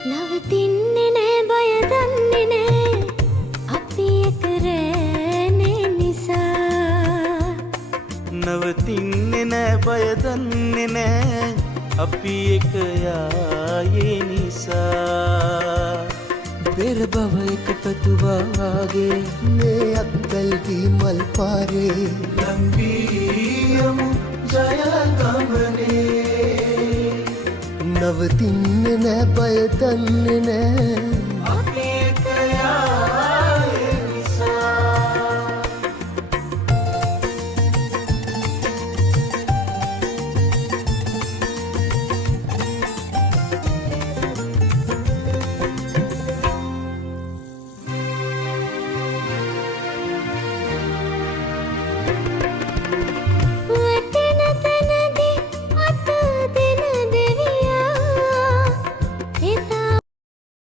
නවතින්නේ නෑ බය දන්නේ නෑ අපි එක රෑනේ නිසා නවතින්නේ නෑ බය දන්නේ නෑ අපි එක යායේ නිසා පෙර බව එක පැතුවාගේ මේ අත්වැල්වී මල් පාරේ ලංවීයමු ජයගමනේ නවතින්නේ නෑ බය දන්නේ නෑ අපි